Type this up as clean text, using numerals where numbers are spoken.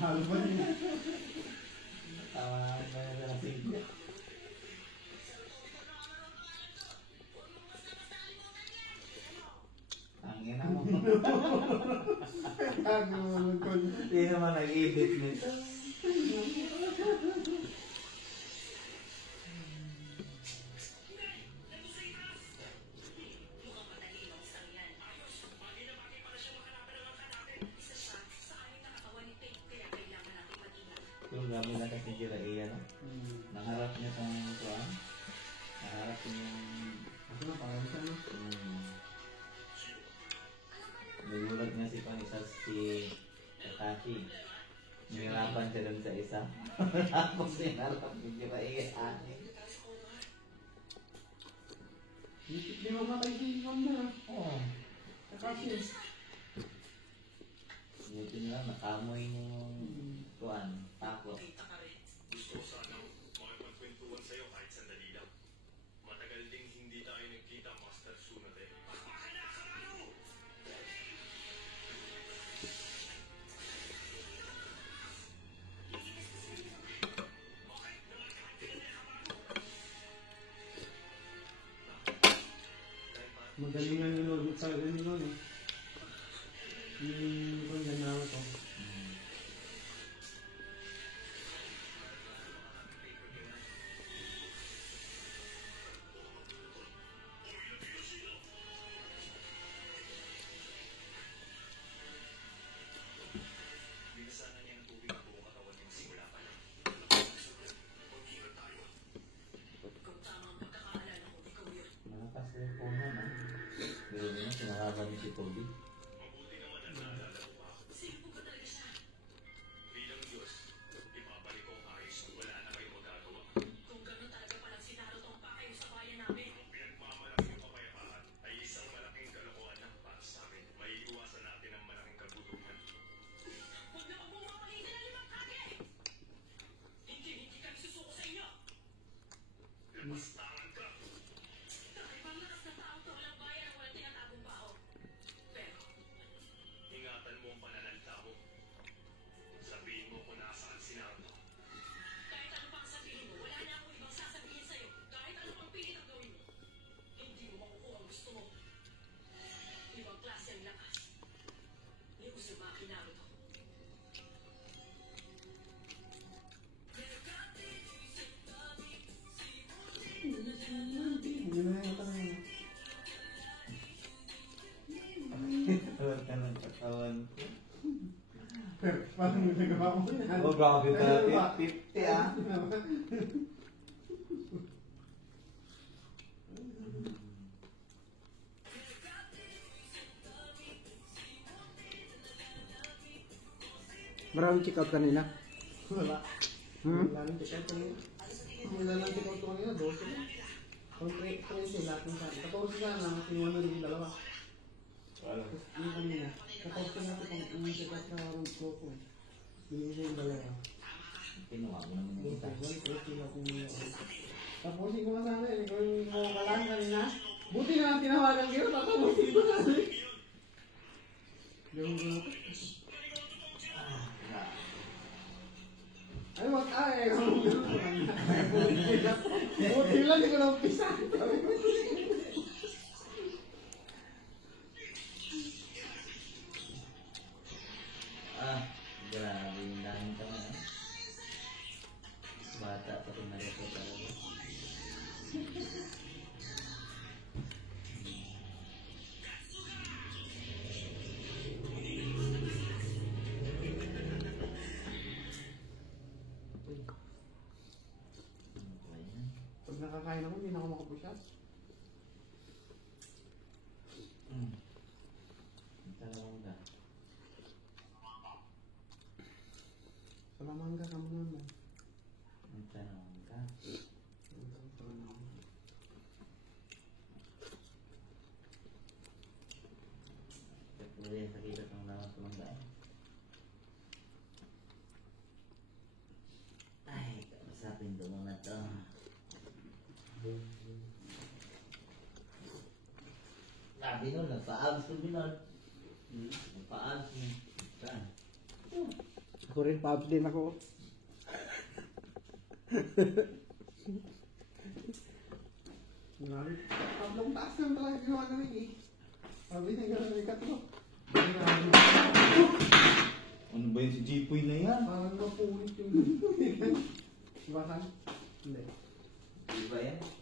Halo ba niya? Tawa na sa sigla. Ang ina mo. Hindi naman nag-edit nito. Yung gamit na kasi Jiraiya, no? Nangarap niya sa kuwan. Nangarap niya yung... Ako na, parang siya, no? Nagulat niya si Panisas si Kakashi. Nihirapan siya dun sa isa. Tapos sinarap ni Jiraiya akin. Di mamatay si Wanda. Oo. Kakashi. Buti nila, nakamoy niya yung kuwan, takot. Gusto ko sanang makipagkwentuhan sa'yo kahit sandali lang. Matagal ding hindi tayo nagkita, Master Tsunade. Pakpakala ka ano! Magaling na nilolot sa ganyan nun eh. Yung kanya na ako. Binasanan niya ng tubig ang buong katawan niya simula pa lang. Pag-ingat tayo. Kung tama ang pagkakaalala ko, ikaw yun. Nakakasipunan, ha? Pero yun, sinakaban niya si Toby. Mabuti naman ang naalala ko pa. Sino ba talaga siya? Bilang Diyos, ibabalik ko ang ayos kung wala na kayong magagawa. Kung gano'n talaga palang si Naruto ang pakayo sa bayan namin. Kung pinagmamalaking kapayapaan ay isang malaking kalokohan na para sa amin. May iwasan natin ang malaking kagutuhan. Huwag na magmumapalitan ng limang kage! Hindi kami susuko sa inyo! Lapastangan ka! Kakaibang lakas na tao to, walang bayan ang walang tinatagong baho. Pero, ingatan mo ang pananalita mo. Sabihin mo kung nasaan si Naruto. Kahit ano pang sabihin mo, wala na akong ibang sasabihin sa'yo. Kahit ano pang pilit ang gawin mo. Hindi mo makukuha ang gusto mo. Ibang klase ang lakas. Ni Uzumaki Naruto. Hindi na yung tanong. Tawad ka ng katawan ko. Pero, paano mo nagawa mo yan? Oh, grabe ka. 50, ah. Maraming check out kanina. Wala. Hmm? Wala nang check out kanina. Wala nang check out kanina, 12. Kung 13 lahat ng sana. 14 sana, kinuha na rin yung dalawa. Wala. Yung kanina. 14 natin kung yung check out na road ko ko. Binigay siya yung dalawa. Kinuha mo naman yung isa. 130 na kung yung tapusin ko na sana eh. Kung yung kalang kanina. Buti na lang tinawagan kayo. Tatapusin ko sana eh. Yung ay, wag ay. Buti lang, hindi ko na umpisa. Grabe yung daming taon, ha? Bata pa rin Naruto talaga. kinain ako, hindi na ako makapusyas. Talamangga. Salamangga ka mo naman. Talamangga. Pwede sa kita ng naman tumangga. Ay, kausapin ko muna to. Sabi nun, nagpa-abs ko binon. Nagpa-abs mo. Saan? Ako rin, pabs din ako. Tatlong taas lang talaga ginawa namin eh. Sabi niya gano'n yung katlo. Ano ba yun si Jipoy na yan? Parang mapulit yung ganito. Diba kan? Hindi. Di ba yan?